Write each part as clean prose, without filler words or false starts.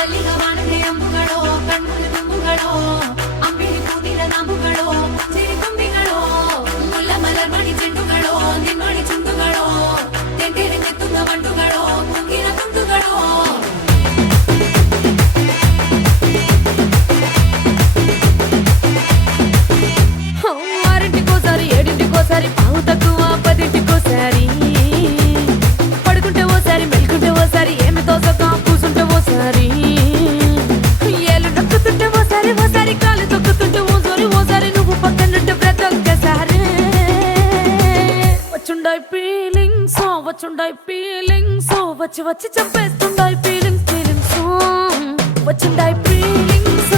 ತಲ್ಲಿಗ ವಾಣದೆ ಅಂಬುಗಳೋ ಕಣ್ಮುಲ ತುಂಬುಗಳೋ ಅಂಬಿಳಿ ಕೂದಿರ ನಾಂಬುಗಳೋ ಸಿರಿ ತುಂಬಿಗಳೋ ಮುಲ್ಲ ಮಲರ್ ಮಣಿ ಚೆಂಡುಗಳೋ ನಿನ್ಮಣಿ ಚುಂಡುಗಳೋ ತೆಂಗೆರೆ ತೆತ್ತುಂಗ ಮಂಡುಗಳೋ ಕುಂಗಿನ ತುಂಡುಗಳೋ ఆరింటికోసారి ఏడింటికోసారి పావు తక్కువ పదింటికోసారి పడుకుంటే ఓసారి మెలుకుంటే ఓసారి ఏమి తోసక కూసుంటే ఓసారి ఏళ్ళు నొక్కుతుంటే ఓసారి ఓసారి కాలు తొక్కుతుంటే ఓసారి నువ్వు పక్కనుంటే ప్రతి ఒక్కసారి వచ్చుండాయి ఫీలింగ్స్ వచ్చి వచ్చి చంపేస్తుండాయి ఫీలింగ్స్ వచ్చుండాయి ఫీలింగ్స్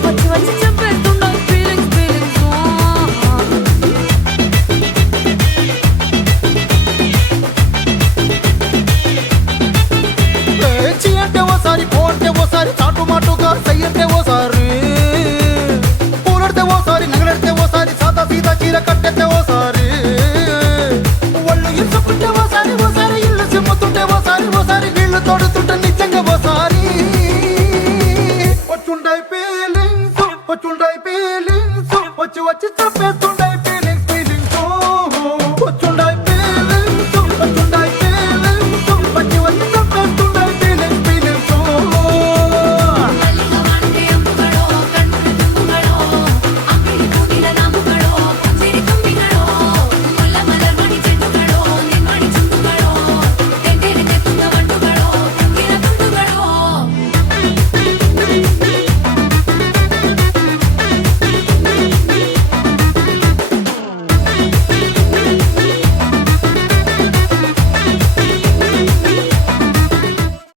వచ్చి వచ్చి చంపేస్తుండాయి ఫీలింగ్స్ చి అంటే ఓసారి పోంటే ఓసారి చాటు మాటుగా సై అంటే ఓసారి పూలడితే ఓసారి నగలడితే ఓసారి సాదా సీదా చీర కట్టెత్తే ఓసారి ఒళ్ళు ఇసుకుంటే ఓసారి ఇల్లు సిమ్ముతుంటే ఓసారి నీళ్లు తోడు